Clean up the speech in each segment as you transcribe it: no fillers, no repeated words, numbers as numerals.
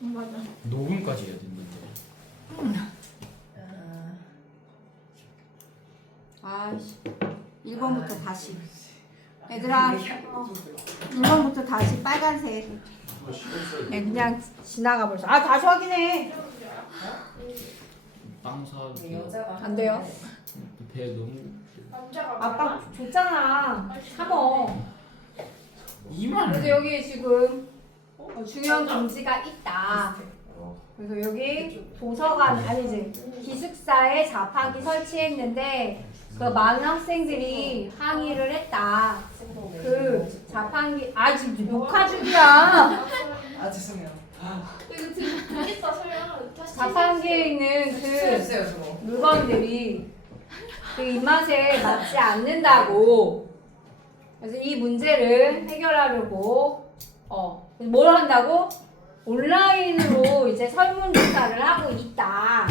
맞아. 녹음까지 해야 됐는데. 아이씨. 1번부터 다시. 얘들아, 1번부터 다시 빨간색. 네, 그냥 지나가 버렸어. 아, 다시 확인해. 빵 사기. 안 돼요. 배 너무. 아빠 줬잖아. 참어. 2만. 그래서 여기 지금 중요한 공지가 있다. 그래서 여기 도서관 아니지 기숙사에 자판기 설치했는데 그 많은 학생들이 항의를 했다. 그 자판기 아 지금 녹화 중이야. 아 죄송해요. 이거 듣겠다 설명. 자판기에 있는 그 했어요 저거. 물건들이 그 입맛에 맞지 않는다고. 그래서 이 문제를 해결하려고 뭘 한다고? 온라인으로 이제 설문조사를 하고 있다.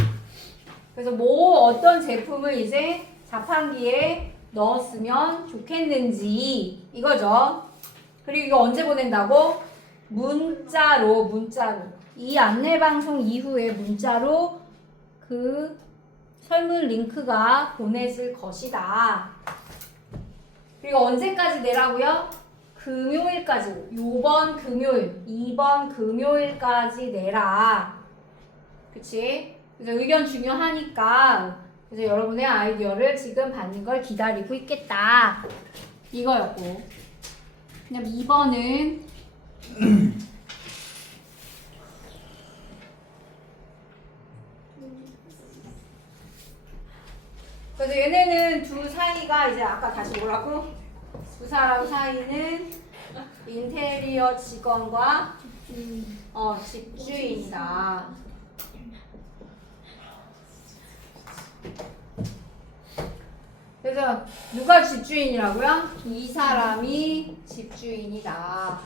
그래서 어떤 제품을 이제 자판기에 넣었으면 좋겠는지 이거죠. 그리고 이거 언제 보낸다고? 문자로 이 안내방송 이후에 문자로 그 설문 링크가 보내질 것이다. 그리고 언제까지 내라고요? 금요일까지. 요번 금요일, 이번 금요일까지 내라. 그치? 그래서 의견 중요하니까 그래서 여러분의 아이디어를 지금 받는 걸 기다리고 있겠다. 이거였고. 그냥 2번은 그래서 얘네는 두 사이가 이제 아까 다시 뭐라고? 두 사람 사이는 인테리어 직원과 집주인이다. 그래서 누가 집주인이라고요? 이 사람이 집주인이다.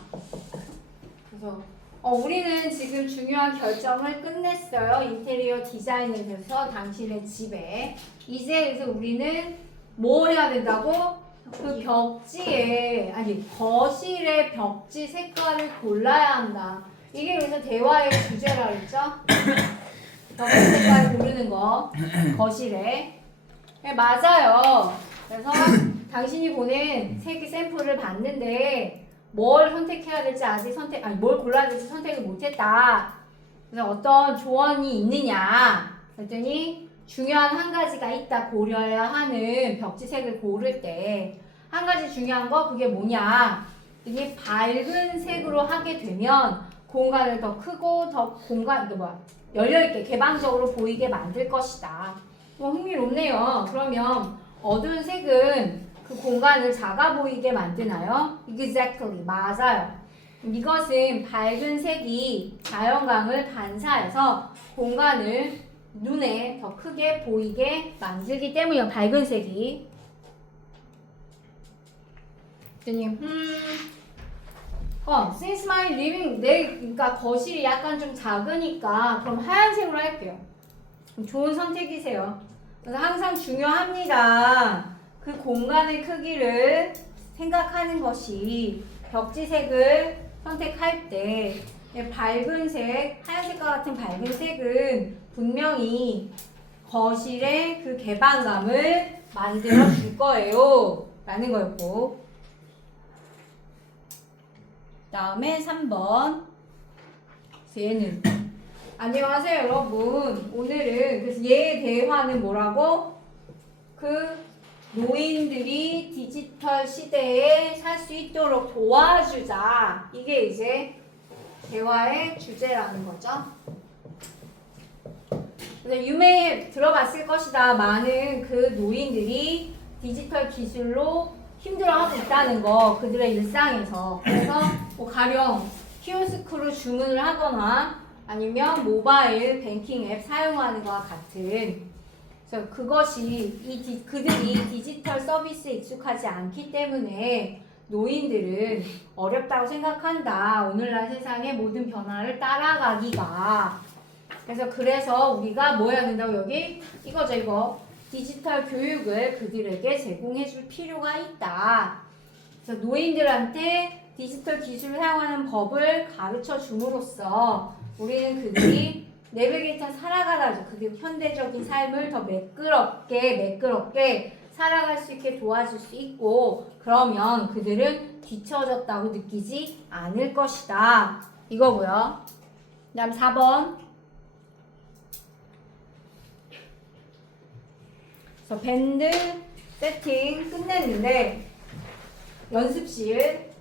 그래서 우리는 지금 중요한 결정을 끝냈어요. 인테리어 디자인에 대해서 당신의 집에. 이제 그래서 우리는 뭘 해야 된다고? 그 벽지에 거실의 벽지 색깔을 골라야 한다. 이게 그래서 대화의 주제라 그랬죠? 벽지 색깔 고르는 거 거실에. 네, 맞아요. 그래서 당신이 보낸 색 샘플을 봤는데 뭘 선택해야 될지 아직 뭘 골라야 될지 선택을 못했다. 그래서 어떤 조언이 있느냐? 그랬더니 중요한 한 가지가 있다. 고려해야 하는 벽지색을 고를 때 한 가지 중요한 거 그게 뭐냐? 이게 밝은 색으로 하게 되면 공간을 더 크고 열려있게 개방적으로 보이게 만들 것이다. 흥미롭네요. 그러면 어두운 색은 그 공간을 작아 보이게 만드나요? Exactly. 맞아요. 이것은 밝은 색이 자연광을 반사해서 공간을 눈에 더 크게 보이게 만들기 때문이에요. 밝은 색이. Since my living, 그러니까 거실이 약간 좀 작으니까 그럼 하얀색으로 할게요. 좋은 선택이세요. 그래서 항상 중요합니다. 그 공간의 크기를 생각하는 것이 벽지색을 선택할 때 밝은 색, 하얀색과 같은 밝은 색은 분명히 거실의 그 개방감을 만들어 줄 거예요. 라는 거였고. 다음에 3번. 얘는 안녕하세요 여러분. 오늘은 그래서 얘 대화는 뭐라고? 그 노인들이 디지털 시대에 살 수 있도록 도와주자. 이게 이제 대화의 주제라는 거죠. 그래서 유메에 들어봤을 것이다. 많은 그 노인들이 디지털 기술로 힘들어하고 있다는 거. 그들의 일상에서. 그래서 가령 키오스크로 주문을 하거나 아니면 모바일 뱅킹 앱 사용하는 것과 같은. 그래서 그것이 그들이 디지털 서비스에 익숙하지 않기 때문에 노인들은 어렵다고 생각한다. 오늘날 세상의 모든 변화를 따라가기가. 그래서 우리가 뭐 해야 된다고 여기? 이거죠 이거. 디지털 교육을 그들에게 제공해 줄 필요가 있다. 그래서 노인들한테 디지털 기술을 사용하는 법을 가르쳐 줌으로써 우리는 그들이 내비게이션 살아가라죠. 그들이 현대적인 삶을 더 매끄럽게 살아갈 수 있게 도와줄 수 있고 그러면 그들은 뒤처졌다고 느끼지 않을 것이다. 이거고요. 그 다음 4번. 그래서 밴드 세팅 끝냈는데 연습실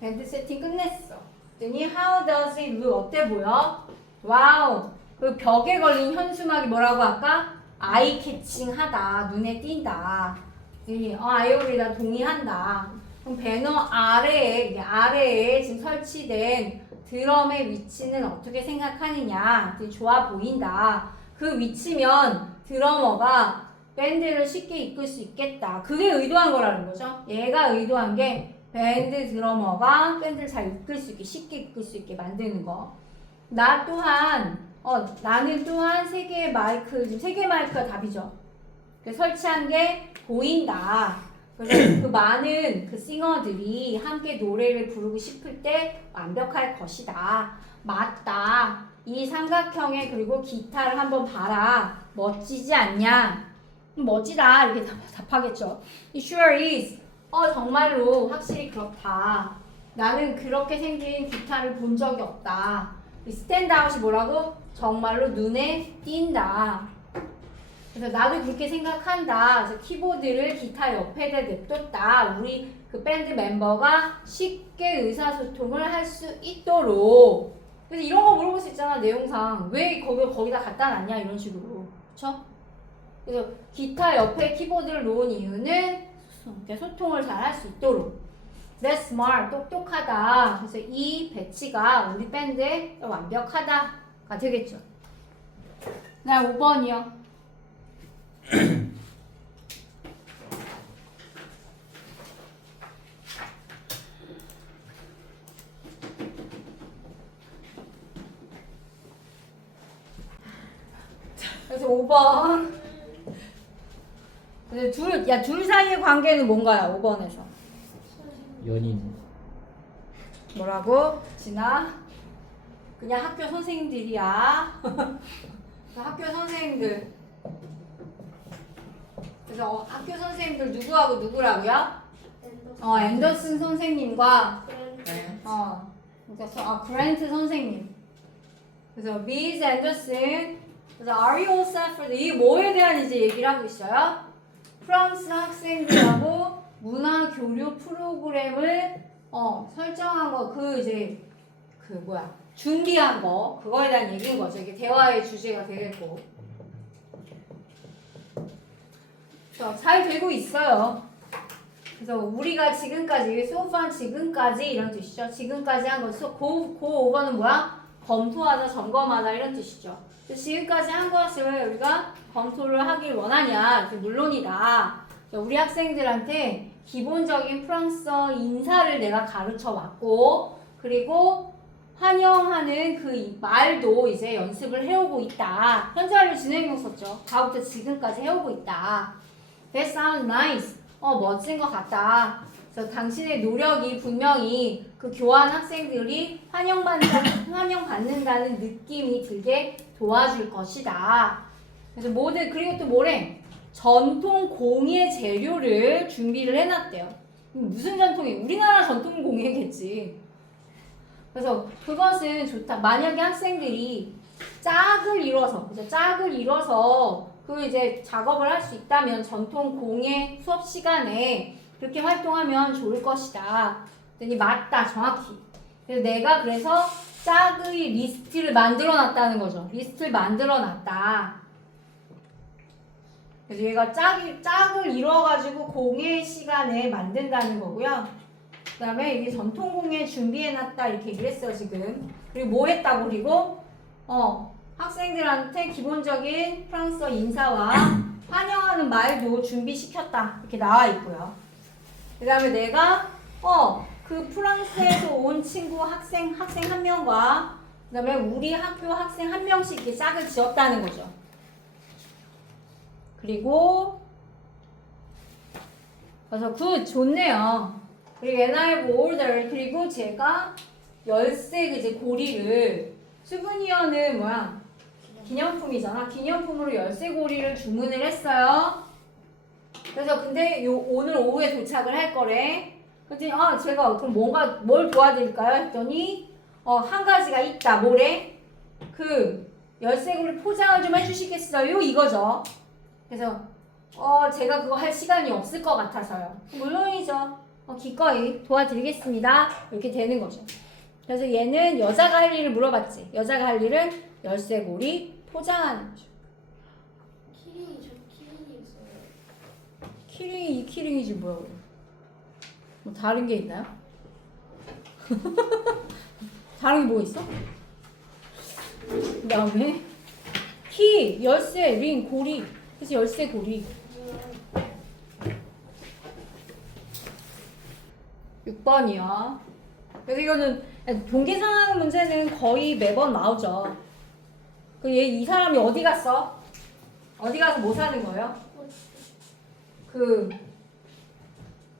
밴드 세팅 끝냈어. 그랬더니 how does it look? 어때 보여? 와우. 그 벽에 걸린 현수막이 뭐라고 할까? 아이 캐칭하다. 눈에 띈다. 아이오리 나 동의한다. 그럼 배너 아래에 지금 설치된 드럼의 위치는 어떻게 생각하느냐? 좋아 보인다. 그 위치면 드러머가 밴드를 쉽게 이끌 수 있겠다. 그게 의도한 거라는 거죠. 얘가 의도한 게 밴드 드러머가 밴드를 잘 이끌 수 있게 쉽게 이끌 수 있게 만드는 거. 나는 또한 3개의 마이크, 지금 3개의 마이크가 답이죠. 설치한 게 보인다. 그래서 그 많은 그 싱어들이 함께 노래를 부르고 싶을 때 완벽할 것이다. 맞다. 이 삼각형에 그리고 기타를 한번 봐라. 멋지지 않냐? 멋지다. 이렇게 답하겠죠. It sure is. 정말로 확실히 그렇다. 나는 그렇게 생긴 기타를 본 적이 없다. 이 스탠드아웃이 뭐라고? 정말로 눈에 띈다. 그래서 나도 그렇게 생각한다. 그래서 키보드를 기타 옆에다 냅뒀다. 우리 그 밴드 멤버가 쉽게 의사소통을 할 수 있도록. 그래서 이런 거 물어볼 수 있잖아, 내용상. 왜 거기다 갖다 놨냐, 이런 식으로. 그쵸? 그래서 기타 옆에 키보드를 놓은 이유는 소통을 잘 할 수 있도록. That's smart, 똑똑하다. 그래서 이 배치가 우리 밴드에 완벽하다가 되겠죠. 나 5번이요. 그래서 5번. 근데 둘 사이의 관계는 뭔가요? 5번에서. 연인. 뭐라고? 진아? 그냥 학교 선생님들이야. 학교 선생님들. 그래서 학교 선생님들 누구하고 누구라고요? 앤더슨 선생님과 그랜트 선생님. 그래서 미스 앤더슨. 그래서 are you all set for the? 이게 뭐에 대한 이제 얘기를 하고 있어요? 프랑스 학생들하고 문화 교류 프로그램을 설정한 거 준비한 거 그거에 대한 얘기인 거죠. 이게 대화의 주제가 되겠고. 잘 되고 있어요. 그래서 우리가 지금까지 so far 지금까지 이런 뜻이죠. 지금까지 한 거. 고 5번은 뭐야? 검토하다, 점검하다 이런 뜻이죠. 지금까지 한 것을 우리가 검토를 하길 원하냐? 물론이다. 우리 학생들한테 기본적인 프랑스어 인사를 내가 가르쳐 왔고, 그리고 환영하는 그 말도 이제 연습을 해오고 있다. 현재 완료 진행형 썼죠. 다음부터 지금까지 해오고 있다. That sounds nice. 멋진 것 같다. 그래서 당신의 노력이 분명히 그 교환 학생들이 환영받는다는 느낌이 들게 도와줄 것이다. 그래서 그리고 또 뭐래? 전통 공예 재료를 준비를 해놨대요. 무슨 전통이? 우리나라 전통 공예겠지. 그래서 그것은 좋다. 만약에 학생들이 짝을 이뤄서 그 이제 작업을 할 수 있다면 전통 공예 수업 시간에 그렇게 활동하면 좋을 것이다. 그랬더니 맞다, 정확히. 그래서 짝의 리스트를 만들어 놨다는 거죠. 리스트를 만들어 놨다. 그래서 얘가 짝을 이뤄가지고 공예 시간에 만든다는 거고요. 그 다음에 이게 전통 공예 준비해놨다 이렇게 얘기를 했어요, 지금. 그리고 뭐 했다고, 그리고 학생들한테 기본적인 프랑스어 인사와 환영하는 말도 준비시켰다 이렇게 나와 있고요. 그 다음에 내가 그 프랑스에서 온 친구 학생 한 명과 그 다음에 우리 학교 학생 한 명씩 이렇게 짝을 지었다는 거죠. 그리고 그래서 좋네요. 그리고 and I have ordered, 그리고 제가 열쇠 이제 고리를 수브니어는 뭐야? 기념품이잖아. 기념품으로 열쇠고리를 주문을 했어요. 그래서 근데 오늘 오후에 도착을 할 거래. 그랬더니 제가 그럼 뭘 도와드릴까요? 했더니 한 가지가 있다. 뭐래? 그 열쇠고리 포장을 좀 해주시겠어요? 이거죠. 그래서 제가 그거 할 시간이 없을 것 같아서요. 물론이죠. 기꺼이 도와드리겠습니다. 이렇게 되는 거죠. 그래서 얘는 여자가 할 일을 물어봤지. 여자가 할 일은 열쇠고리 포장하는 거죠. 키링이 있어요. 키링이 이 키링이지 뭐야 그래. 뭐 다른 게 있나요? 다른 게 뭐 있어? 그 다음에 키, 열쇠, 링, 고리. 그래서 열쇠 고리. 6번이요. 그래서 이거는 동계상학 문제는 거의 매번 나오죠. 이 사람이 어디 갔어? 어디 가서 뭐 사는 거예요? 그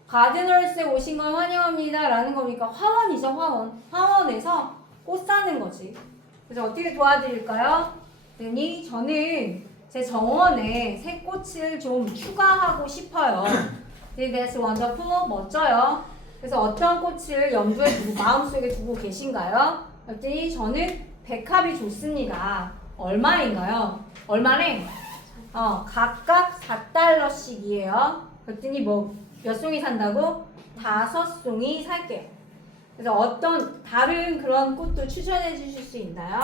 가드널스에 오신 건 환영합니다 라는 거니까 화원이죠. 화원에서 꽃 사는 거지. 그래서 어떻게 도와드릴까요? 그랬더니 저는 제 정원에 새 꽃을 좀 추가하고 싶어요. That's wonderful. 멋져요. 그래서 어떤 꽃을 염두에 두고 마음속에 두고 계신가요? 그랬더니 저는 백합이 좋습니다. 얼마인가요? 얼마래? 각각 4달러씩이에요. 그랬더니 몇 송이 산다고? 5송이 살게요. 그래서 어떤 다른 그런 꽃도 추천해 주실 수 있나요?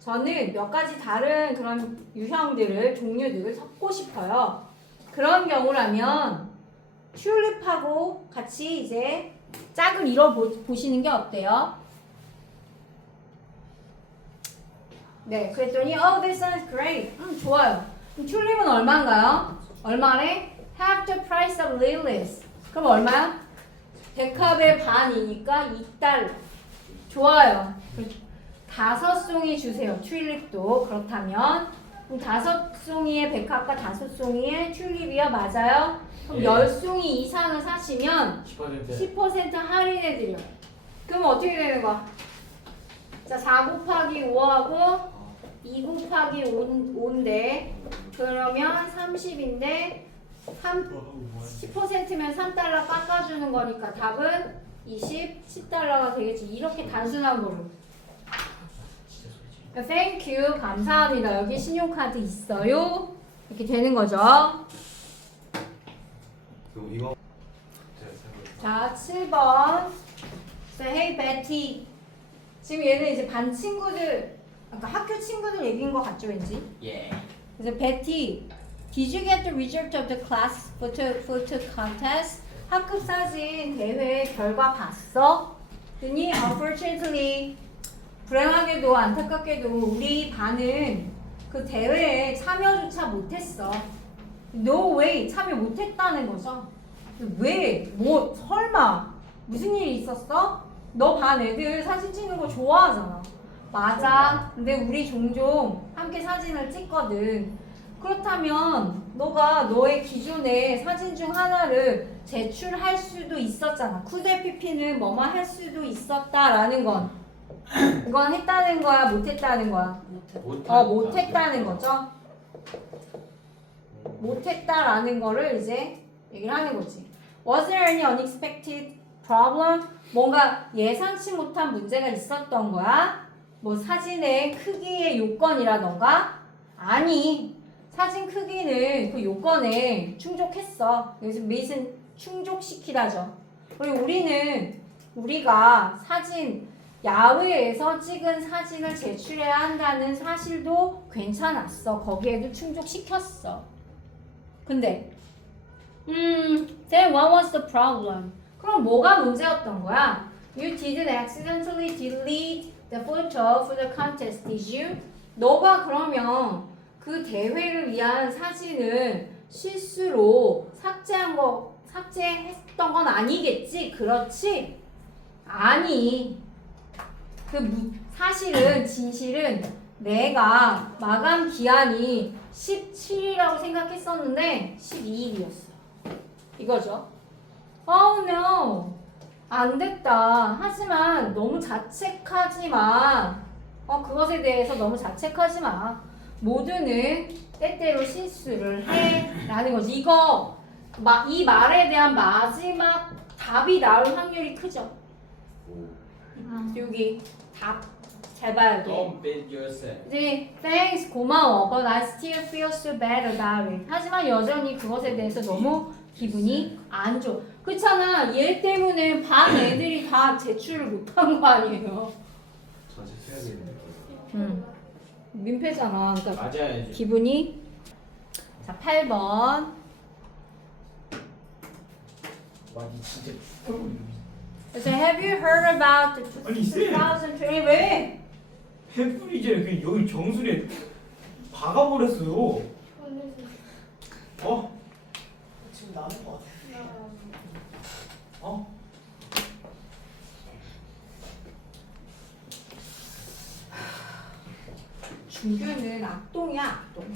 저는 몇 가지 다른 그런 유형들을, 종류들을 섞고 싶어요. 그런 경우라면 튤립하고 같이 이제 짝을 이뤄 보시는 게 어때요? 네, 그랬더니 this sounds great. 좋아요. 그럼 튤립은 얼마인가요? 얼마래? Half the price of lilies. 그럼 얼마야? 백합의 반이니까 2달러. 좋아요. 5송이 주세요. 튤립도. 그렇다면 그럼 5송이의 백합과 5송이의 튤립이요? 맞아요? 그럼 예. 10송이 이상을 사시면 10% 10% 할인해드려. 그럼 어떻게 되는 거야? 자, 4 곱하기 5하고 2 곱하기 5인데 그러면 30인데 10%면 3달러 깎아주는 거니까 답은 10달러가 되겠지. 이렇게 단순한 거로. Thank you. 감사합니다. 여기 신용카드 있어요. 이렇게 되는 거죠. 이거 자, 7번. So, hey Betty. 지금 얘는 이제 반 친구들, 아까 학교 친구들 얘기인 것 같죠, 왠지? 예. 그래서 Betty, did you get the result of the class photo contest? 학급 사진 대회 결과 봤어? 그랬더니 unfortunately, 불행하게도 안타깝게도 우리 반은 그 대회에 참여조차 못했어. No way, 참여 못했다는 거죠. 왜? 뭐 설마 무슨 일이 있었어? 너 반 애들 사진 찍는 거 좋아하잖아. 맞아. 근데 우리 종종 함께 사진을 찍거든. 그렇다면 너가 너의 기존의 사진 중 하나를 제출할 수도 있었잖아. 쿠데 PP는 뭐만 할 수도 있었다라는 건 이건 했다는 거야, 못했다는 거야? 못했다는 거죠. 못했다라는 거를 이제 얘기를 하는 거지. Was there any unexpected problem? 뭔가 예상치 못한 문제가 있었던 거야? 뭐 사진의 크기의 요건이라던가? 아니, 사진 크기는 그 요건에 충족했어. 여기서 밑은 충족시키다죠. 그리고 우리가 사진 야외에서 찍은 사진을 제출해야 한다는 사실도 괜찮았어. 거기에도 충족시켰어. 근데 then what was the problem? 그럼 뭐가 문제였던 거야? You didn't accidentally delete the photo for the contest, did you? 너가 그러면 그 대회를 위한 사진을 실수로 삭제했던 건 아니겠지? 그렇지? 아니. 사실은 진실은 내가 마감 기한이 17일이라고 생각했었는데 12일이었어. 이거죠. Oh no. 안 됐다. 하지만 너무 자책하지 마. 그것에 대해서 너무 자책하지 마. 모두는 때때로 실수를 해 라는 거지. 이 말에 대한 마지막 답이 나올 확률이 크죠. 여기 답 잘 봐야 돼. Don't beat yourself. 이제 thanks 고마워 but I still feel so bad about it. 하지만 여전히 그것에 대해서 너무 기분이 안 좋아. 그렇잖아. 얘 때문에 반 애들이 다 제출을 못한 거 아니에요. 전체 수야되는데. 민폐잖아. 그러니까 맞아야지. 기분이. 자 8번. 와, 니 진짜. 그래서 have you heard about the 아니, 쌤. 2020 왜? 해프리젤 그 여기 정수리에 박아버렸어요. 어? 지금 나는 것 같아. 어? 준규는 악동이야 악동.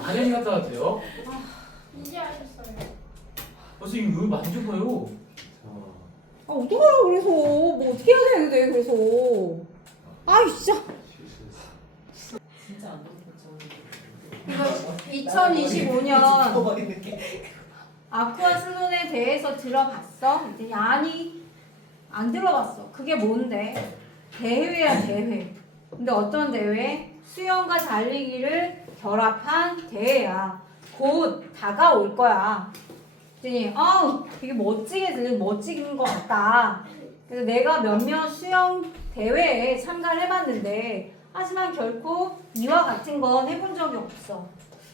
한현이 갔다 왔대요. 이제 아셨어요. 선생님 왜 만져봐요? 어떡하라고 그래서 뭐 어떻게 해야 되는데 그래서 아이 진짜. 진짜 안 좋은 이거 2025년 아쿠아 슬론에 대해서 들어봤어? 그랬더니 아니 안 들어봤어. 그게 뭔데? 대회야 대회. 근데 어떤 대회? 수영과 달리기를 결합한 대회야. 곧 다가올 거야. 그랬더니 되게 멋진 것 같다. 그래서 내가 몇몇 수영 대회에 참가를 해봤는데 하지만 결코 이와 같은 건 해본 적이 없어.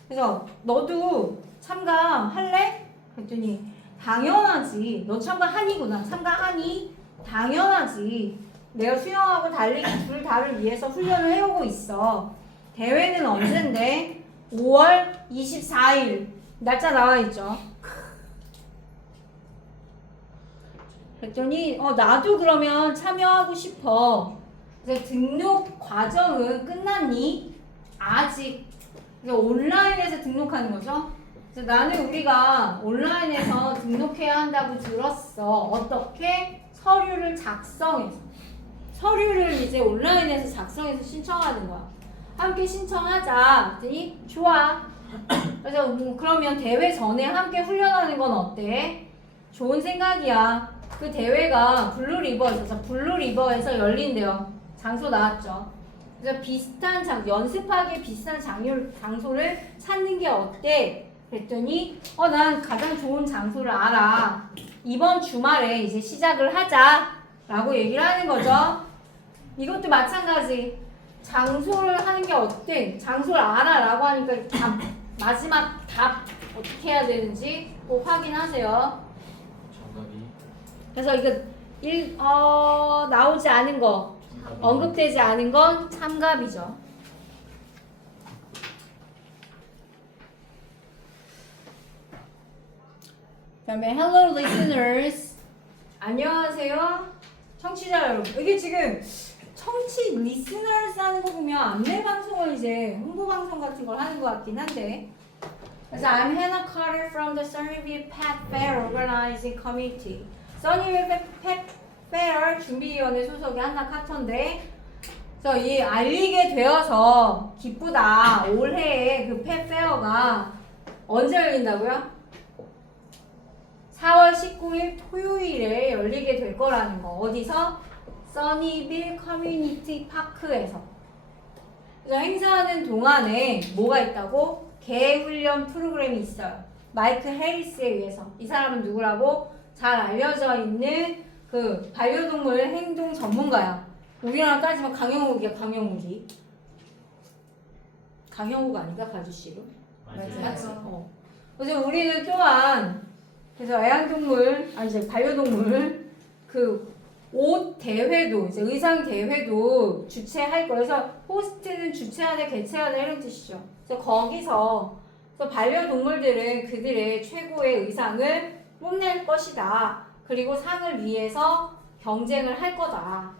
그래서 너도 참가할래? 그랬더니 당연하지. 너 참가하니구나. 참가하니? 당연하지. 내가 수영하고 달리기 둘 다를 위해서 훈련을 해오고 있어. 대회는 언젠데? 5월 24일. 날짜 나와 있죠. 그랬더니 나도 그러면 참여하고 싶어. 그래서 등록 과정은 끝났니? 아직. 그래서 온라인에서 등록하는 거죠. 그래서 나는 우리가 온라인에서 등록해야 한다고 들었어. 어떻게? 서류를 작성해서. 서류를 이제 온라인에서 작성해서 신청하는 거야. 함께 신청하자. 그랬더니 좋아. 그래서 그러면 대회 전에 함께 훈련하는 건 어때? 좋은 생각이야. 그 대회가 블루리버에서 열린대요. 장소 나왔죠. 그래서 연습하기 비슷한 장소를 찾는 게 어때? 그랬더니 난 가장 좋은 장소를 알아. 이번 주말에 이제 시작을 하자 라고 얘기를 하는 거죠. 이것도 마찬가지. 장소를 하는 게 어때? 장소를 알아 라고 하니까 마지막 답 어떻게 해야 되는지 꼭 확인하세요. 정답이 그래서 이거 나오지 않은 거, 언급되지 않은 건 참갑이죠. 그다음에 hello listeners. 안녕하세요. 청취자 여러분. 이게 지금 청취 listeners 하는 거 보면 안내 방송을 이제 홍보 방송 같은 걸 하는 것 같긴 한데. 그래서 I'm Hannah Carter from the Sunnyview Pet Fair Organizing Committee. 써니빌 펫 페어 준비위원회 소속의 한나 카터인데, 그래서 이 알리게 되어서 기쁘다. 올해의 그 펫 페어가 언제 열린다고요? 4월 19일 토요일에 열리게 될 거라는 거. 어디서? 써니빌 커뮤니티 파크에서. 그래서 행사하는 동안에 뭐가 있다고? 개 훈련 프로그램이 있어요. 마이크 해리스에 의해서. 이 사람은 누구라고? 잘 알려져 있는 그 반려동물 행동 전문가야. 우리랑 따지면 강영욱이야, 강영욱이. 강영욱 아닌가, 가주씨로? 맞지? 그래서 우리는 또한 그래서 애완동물, 이제 반려동물 그 옷 대회도, 이제 의상 대회도 주최할 거예요. 그래서 호스트는 주최하다, 개최하다 이런 뜻이죠. 그래서 거기서 반려동물들은 그들의 최고의 의상을 뽐낼 것이다. 그리고 상을 위해서 경쟁을 할 거다.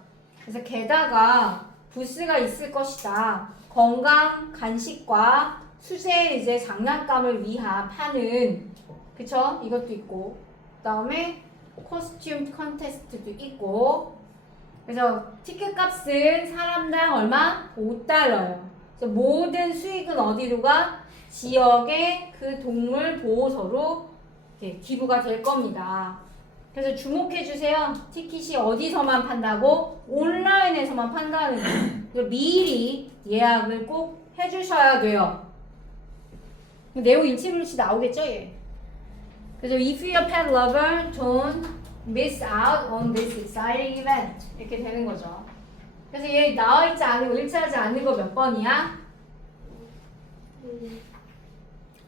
그래서 게다가 부스가 있을 것이다. 건강 간식과 수제 이제 장난감을 위한 파는, 그쵸? 이것도 있고, 그 다음에 코스튬 컨테스트도 있고. 그래서 티켓 값은 사람당 얼마? $5예요. 그래서 모든 수익은 어디로 가? 지역의 그 동물 보호소로 이렇게 기부가 될 겁니다. 그래서 주목해 주세요. 티켓이 어디서만 판다고? 온라인에서만 판다는 거예요. 미리 예약을 꼭 해주셔야 돼요. 내용 인치블루치 나오겠죠, 얘? 그래서 if you're a pet lover, don't miss out on this exciting event. 이렇게 되는 거죠. 그래서 얘 나와있지 않은 거, 일치하지 않는 거 몇 번이야?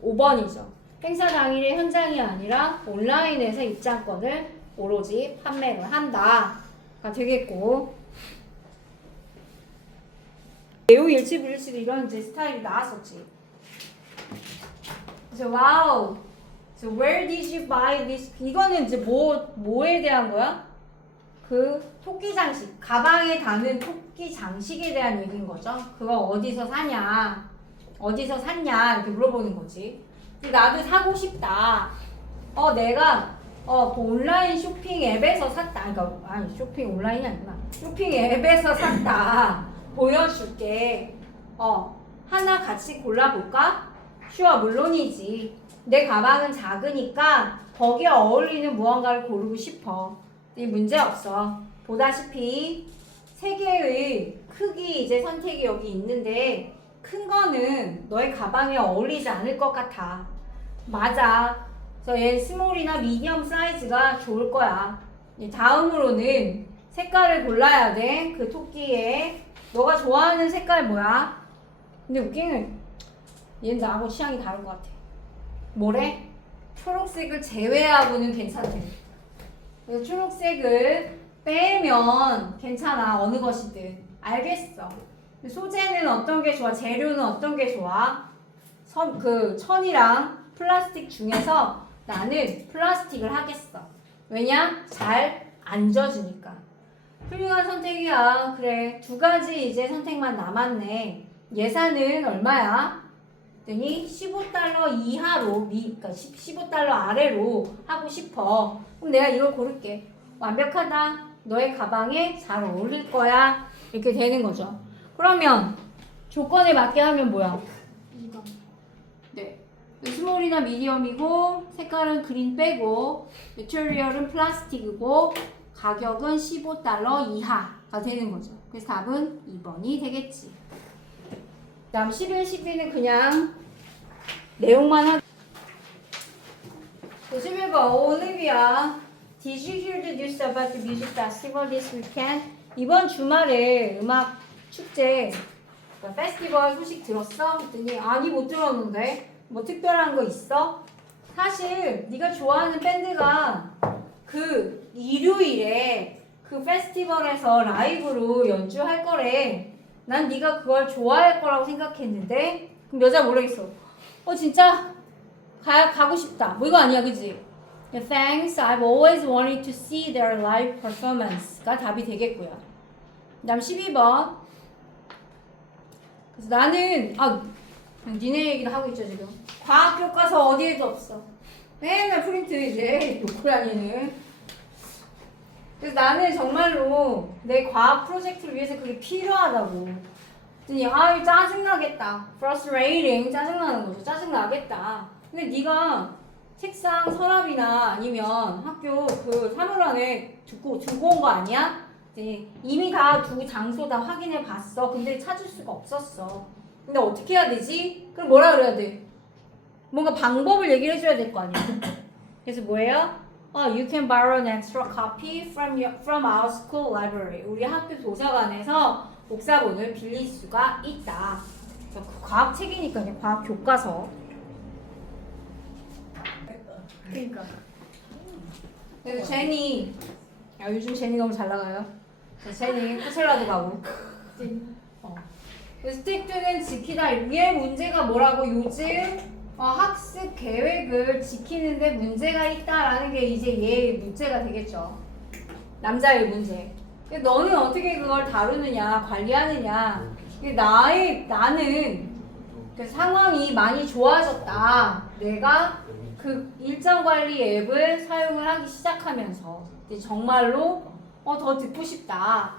5번이죠. 행사 당일의 현장이 아니라 온라인에서 입장권을 오로지 판매를 한다가 되겠고, 내용 일치불일치도 이런 이제 스타일이 나왔었지. 그래서 와우. So where did you buy this? 이거는 이제 뭐에 대한 거야? 그 토끼 장식, 가방에 다는 토끼 장식에 대한 얘기인 거죠. 그거 어디서 사냐? 어디서 샀냐? 이렇게 물어보는 거지. 나도 사고 싶다. 내가 그 온라인 쇼핑 앱에서 샀다. 그러니까 아니 쇼핑 온라인이 아니구나. 쇼핑 앱에서 샀다. 보여줄게. 하나 같이 골라볼까? 쉬워, 물론이지. 내 가방은 작으니까 거기에 어울리는 무언가를 고르고 싶어. 이 문제 없어. 보다시피 세 개의 크기 이제 선택이 여기 있는데 큰 거는 너의 가방에 어울리지 않을 것 같아. 맞아. 그래서 얘 스몰이나 미디엄 사이즈가 좋을 거야. 다음으로는 색깔을 골라야 돼. 그 토끼에 너가 좋아하는 색깔 뭐야? 근데 웃긴 건 얘는 나하고 취향이 다른 것 같아. 뭐래? 초록색을 제외하고는 괜찮대. 그래서 초록색을 빼면 괜찮아. 어느 것이든. 알겠어. 소재는 어떤 게 좋아? 재료는 어떤 게 좋아? 천이랑 플라스틱 중에서 나는 플라스틱을 하겠어. 왜냐? 잘 안 젖으니까. 훌륭한 선택이야. 그래. 2가지 이제 선택만 남았네. 예산은 얼마야? 그랬더니 $15 이하로, 그러니까 $15 아래로 하고 싶어. 그럼 내가 이걸 고를게. 완벽하다. 너의 가방에 잘 어울릴 거야. 이렇게 되는 거죠. 그러면 조건에 맞게 하면 뭐야? 2번. 네. 스몰이나 미디엄이고 색깔은 그린 빼고 매테리얼은 플라스틱이고 가격은 $15 이하가 되는 거죠. 그래서 답은 2번이 되겠지. 그 다음 11, 12는 그냥 내용만 하고 11번 올리비아 Did you hear the news about the music festival this weekend? 이번 주말에 음악 축제 페스티벌 소식 들었어? 그랬더니 아니 못 들었는데 뭐 특별한 거 있어? 사실 네가 좋아하는 밴드가 그 일요일에 그 페스티벌에서 라이브로 연주할 거래. 난 네가 그걸 좋아할 거라고 생각했는데 그럼 여자 뭐라겠어? 진짜 가고 싶다. 뭐 이거 아니야, 그지? Thanks, I've always wanted to see their live performance가 답이 되겠고요. 그 다음 12번. 그래서 나는 니네 얘기를 하고 있죠 지금. 과학 교과서 어디에도 없어. 맨날 프린트 이제 요코라니는. 그래서 나는 정말로 내 과학 프로젝트를 위해서 그게 필요하다고. 그랬더니 짜증나겠다. frustrating, 짜증나는 거죠. 짜증나겠다. 근데 네가 책상 서랍이나 아니면 학교 그 사물함에 두고 온 거 아니야? 이미 다 두고 장소 다 확인해 봤어. 근데 찾을 수가 없었어. 근데 어떻게 해야 되지? 그럼 뭐라 그래야 돼? 뭔가 방법을 얘기를 해줘야 될 거 아니야. 그래서 뭐예요? You can borrow an extra copy from our school library. 우리 학교 도서관에서 복사본을 빌릴 수가 있다. 그래서 과학 책이니까 그냥 과학 교과서. 그러니까. 그래서 제니, 요즘 제니 너무 잘 나가요. 제니 코첼라도 가고. 스틱트는 지키다. 위에 문제가 뭐라고? 요즘 학습 계획을 지키는데 문제가 있다라는 게 이제 얘의 문제가 되겠죠. 남자의 문제. 너는 어떻게 그걸 다루느냐, 관리하느냐. 나는 그 상황이 많이 좋아졌다. 내가 그 일정 관리 앱을 사용을 하기 시작하면서 정말로 더 듣고 싶다.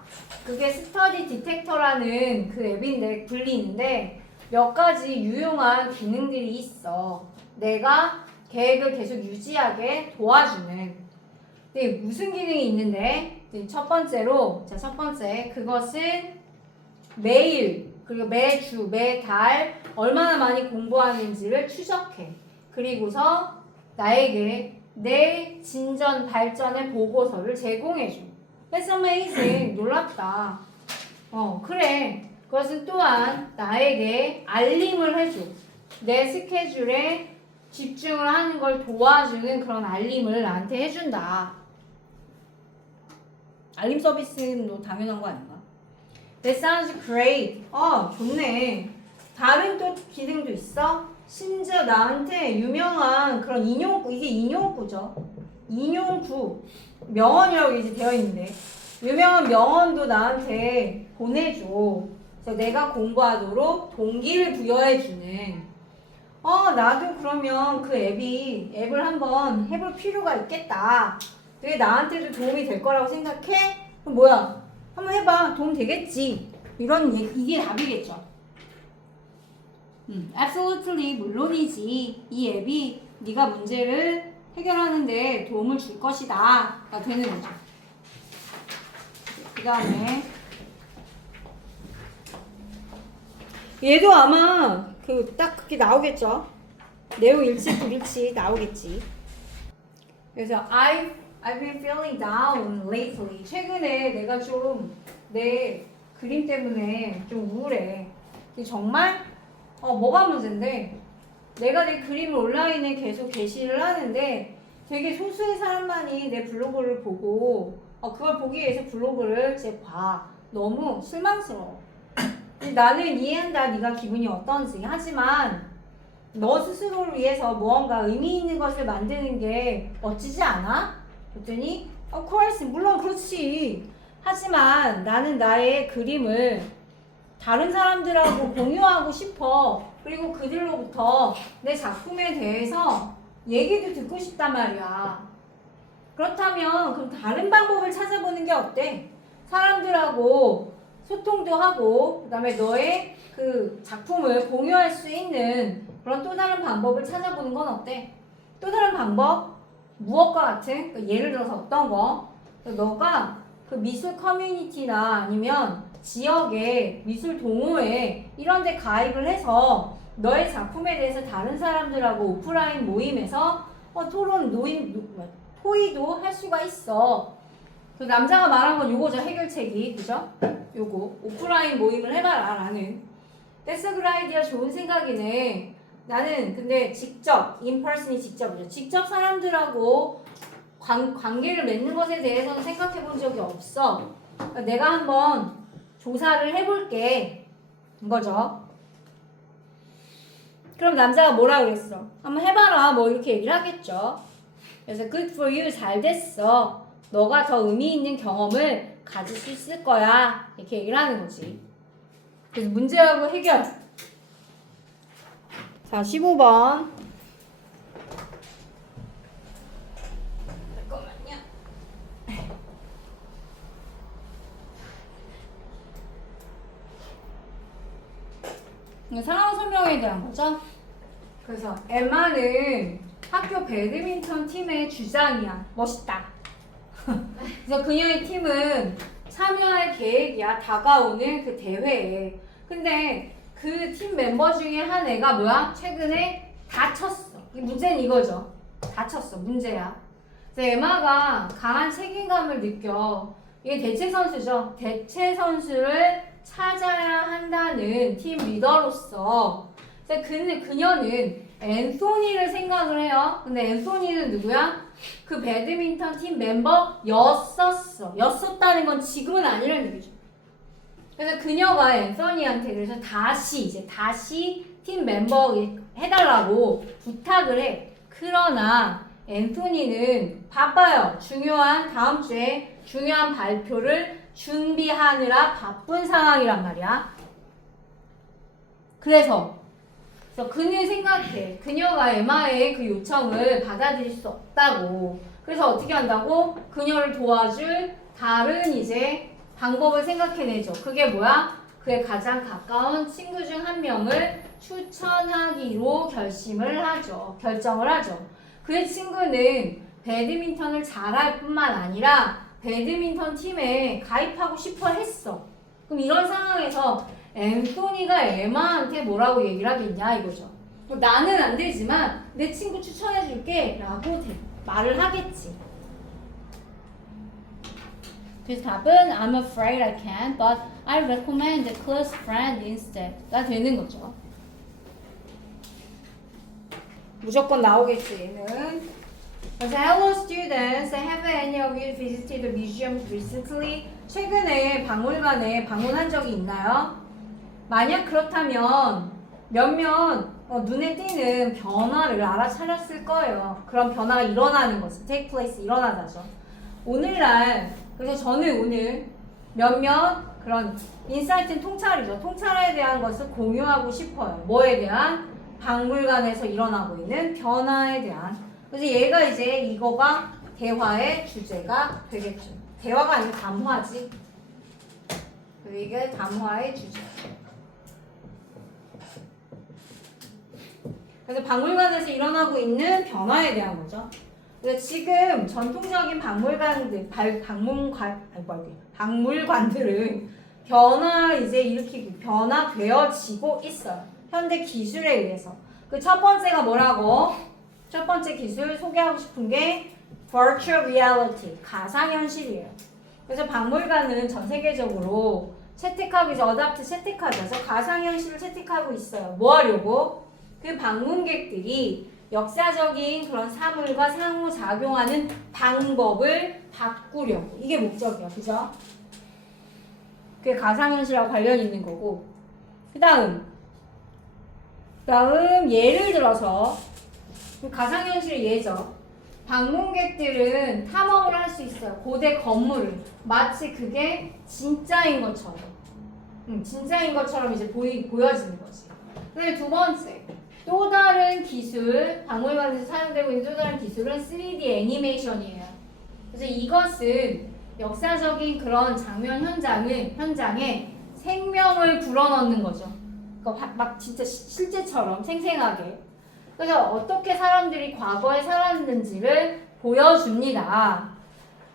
그게 스터디 디텍터라는 그 앱인데 불리는데 몇 가지 유용한 기능들이 있어. 내가 계획을 계속 유지하게 도와주는. 근데 무슨 기능이 있는데? 첫 번째로, 자, 첫 번째, 그것은 매일, 그리고 매주, 매달 얼마나 많이 공부하는지를 추적해. 그리고서 나에게 내 진전, 발전의 보고서를 제공해줘. That's amazing. 놀랍다. 그래. 그것은 또한 나에게 알림을 해줘. 내 스케줄에 집중을 하는 걸 도와주는 그런 알림을 나한테 해준다. 알림 서비스는 뭐 당연한 거 아닌가? That sounds great. 좋네. 다른 또 기능도 있어? 심지어 나한테 유명한 그런 인용구, 이게 인용구죠. 인용구. 명언이라고 이제 되어 있는데. 유명한 명언도 나한테 보내줘. 그래서 내가 공부하도록 동기를 부여해주는. 나도 그러면 그 앱을 한번 해볼 필요가 있겠다. 그게 나한테도 도움이 될 거라고 생각해? 그럼 뭐야? 한번 해봐. 도움 되겠지. 이게 답이겠죠. Absolutely, 물론이지. 이 앱이 네가 문제를 해결하는데 도움을 줄 것이다. 가 되는 거죠. 그 다음에 얘도 아마 딱 그게 나오겠죠. 내용 일치 불일치 나오겠지. 그래서 I've been feeling down lately. 최근에 내가 좀 내 그림 때문에 좀 우울해. 근데 정말 뭐가 문제인데 내가 내 그림을 온라인에 계속 게시를 하는데 되게 소수의 사람만이 내 블로그를 보고 그걸 보기 위해서 블로그를 이제 봐. 너무 실망스러워. 나는 이해한다. 네가 기분이 어떤지. 하지만 너 스스로를 위해서 무언가 의미 있는 것을 만드는 게 멋지지 않아? 그랬더니 of course, 물론 그렇지. 하지만 나는 나의 그림을 다른 사람들하고 공유하고 싶어. 그리고 그들로부터 내 작품에 대해서 얘기도 듣고 싶단 말이야. 그렇다면 그럼 다른 방법을 찾아보는 게 어때? 사람들하고 소통도 하고 그다음에 너의 그 작품을 공유할 수 있는 그런 또 다른 방법을 찾아보는 건 어때? 또 다른 방법? 무엇과 같은? 예를 들어서 어떤 거? 너가 그 미술 커뮤니티나 아니면 지역의 미술 동호회 이런 데 가입을 해서 너의 작품에 대해서 다른 사람들하고 오프라인 모임에서 토론, 토의도 할 수가 있어. 그 남자가 말한 건 요거죠. 해결책이. 그죠? 요거. 오프라인 모임을 해봐라. 라는. That's a good idea. 좋은 생각이네. 나는 근데 직접, 인퍼슨이 직접이죠. 직접 사람들하고 관계를 맺는 것에 대해서는 생각해 본 적이 없어. 그러니까 내가 한번 조사를 해볼게. 이거죠. 그럼 남자가 뭐라 그랬어? 한번 해봐라. 뭐 이렇게 얘기를 하겠죠. 그래서 good for you. 잘 됐어. 너가 더 의미 있는 경험을 가질 수 있을 거야. 이렇게 얘기를 하는 거지. 그래서 문제하고 해결. 자, 15번. 잠깐만요. 상황 설명에 대한 거죠. 그래서 엠마는 학교 배드민턴 팀의 주장이야. 멋있다. 그래서 그녀의 팀은 참여할 계획이야. 다가오는 그 대회에. 근데 그 팀 멤버 중에 한 애가 뭐야? 최근에 다쳤어. 문제는 이거죠. 다쳤어. 문제야. 그래서 에마가 강한 책임감을 느껴. 이게 대체 선수죠. 대체 선수를 찾아야 한다는 팀 리더로서. 그래서 그녀는 앤소니를 생각을 해요. 근데 앤소니는 누구야? 그 배드민턴 팀 멤버였었어. 였었다는 건 지금은 아니라는 얘기죠. 그래서 그녀가 앤서니한테 그래서 다시 팀 멤버 해달라고 부탁을 해. 그러나 앤소니는 바빠요. 다음 주에 중요한 발표를 준비하느라 바쁜 상황이란 말이야. 그래서 그는 생각해. 그녀가 에마의 그 요청을 받아들일 수 없다고. 그래서 어떻게 한다고? 그녀를 도와줄 다른 이제 방법을 생각해내죠. 그게 뭐야? 그의 가장 가까운 친구 중 한 명을 추천하기로 결정을 하죠. 그의 친구는 배드민턴을 잘할 뿐만 아니라 배드민턴 팀에 가입하고 싶어 했어. 그럼 이런 상황에서 앤토니가 에마한테 뭐라고 얘기를 하겠냐 이거죠. 나는 안 되지만 내 친구 추천해줄게 라고 말을 하겠지. 그래서 답은 I'm afraid I can't, but I recommend a close friend instead 가 되는 거죠. 무조건 나오겠지 얘는. 그래서 Hello students, have any of you visited the museum recently? 최근에 박물관에 방문한 적이 있나요? 만약 그렇다면 몇몇 눈에 띄는 변화를 알아차렸을 거예요. 그런 변화가 일어나는 것을 take place, 일어나다죠. 오늘날 그래서 저는 오늘 몇몇 그런 인사이트는 통찰이죠. 통찰에 대한 것을 공유하고 싶어요. 뭐에 대한? 박물관에서 일어나고 있는 변화에 대한. 그래서 얘가 이제 이거가 대화의 주제가 되겠죠. 대화가 아니라 담화지. 그래서 이게 담화의 주제. 그래서 박물관에서 일어나고 있는 변화에 대한 거죠. 그래서 지금 전통적인 박물관들은 변화 이제 일으키고 변화되어지고 있어요. 현대 기술에 의해서. 그 첫 번째가 뭐라고? 첫 번째 기술 소개하고 싶은 게 virtual reality, 가상현실이에요. 그래서 박물관은 전 세계적으로 채택하죠. 그래서 가상현실을 채택하고 있어요. 뭐 하려고? 그 방문객들이 역사적인 그런 사물과 상호작용하는 방법을 바꾸려고. 이게 목적이야. 그죠? 그게 가상현실하고 관련 있는 거고. 그 다음 예를 들어서 가상현실의 예죠. 방문객들은 탐험을 할 수 있어요. 고대 건물을. 마치 그게 진짜인 것처럼. 진짜인 것처럼 이제 보여지는 거지. 그다음에 두 번째. 또 다른 기술, 박물관에서 사용되고 있는 또 다른 기술은 3D 애니메이션이에요. 그래서 이것은 역사적인 그런 장면 현장에 생명을 불어넣는 거죠. 그러니까 막 진짜 실제처럼 생생하게. 그래서 어떻게 사람들이 과거에 살았는지를 보여줍니다.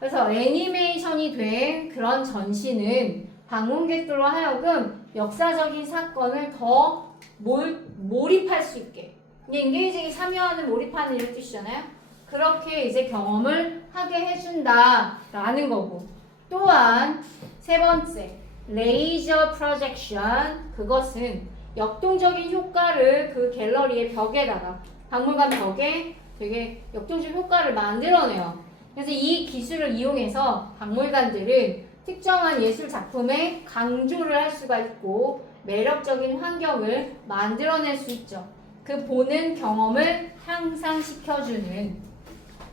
그래서 애니메이션이 된 그런 전시는 방문객들로 하여금 역사적인 사건을 더 몰입할 수 있게. 이게 인게이징이 참여하는 몰입하는 이런 뜻이잖아요. 그렇게 이제 경험을 하게 해준다라는 거고. 또한 세 번째, 레이저 프로젝션. 그것은 역동적인 효과를 그 갤러리의 벽에다가, 박물관 벽에 되게 역동적 효과를 만들어내요. 그래서 이 기술을 이용해서 박물관들은 특정한 예술 작품에 강조를 할 수가 있고 매력적인 환경을 만들어낼 수 있죠. 그 보는 경험을 향상시켜주는.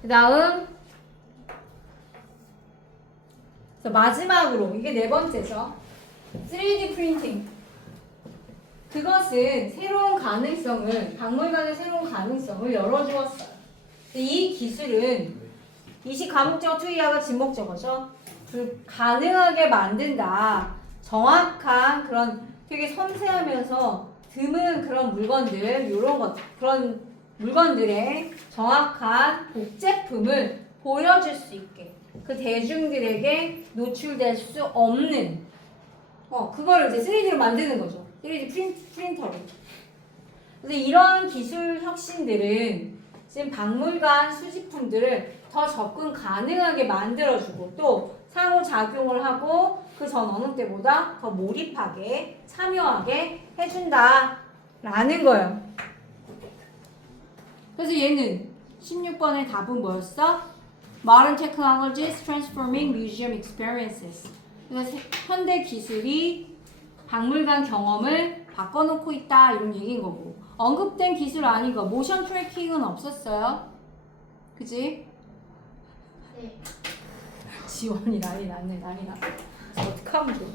그 다음 마지막으로 이게 네 번째죠. 3D 프린팅. 그것은 박물관의 새로운 가능성을 열어주었어요. 이 기술은 이시 가목적 투이하가 진목적어죠. 가능하게 만든다. 정확한 그런 되게 섬세하면서 드문 그런 물건들, 그런 물건들의 정확한 복제품을 보여줄 수 있게, 그 대중들에게 노출될 수 없는, 그걸 이제 3D로 만드는 거죠. 3D 프린터로. 그래서 이런 기술 혁신들은 지금 박물관 수집품들을 더 접근 가능하게 만들어주고 또 상호작용을 하고 그 전 어느 때보다 더 몰입하게 참여하게 해준다라는 거예요. 그래서 얘는 16번의 답은 뭐였어? Modern technologies transforming museum experiences. 그래서 현대 기술이 박물관 경험을 바꿔놓고 있다 이런 얘기인 거고. 언급된 기술 아닌 거 모션 트래킹은 없었어요. 그지? 네. 지원이 난리 났네. 어떡하면 좋아.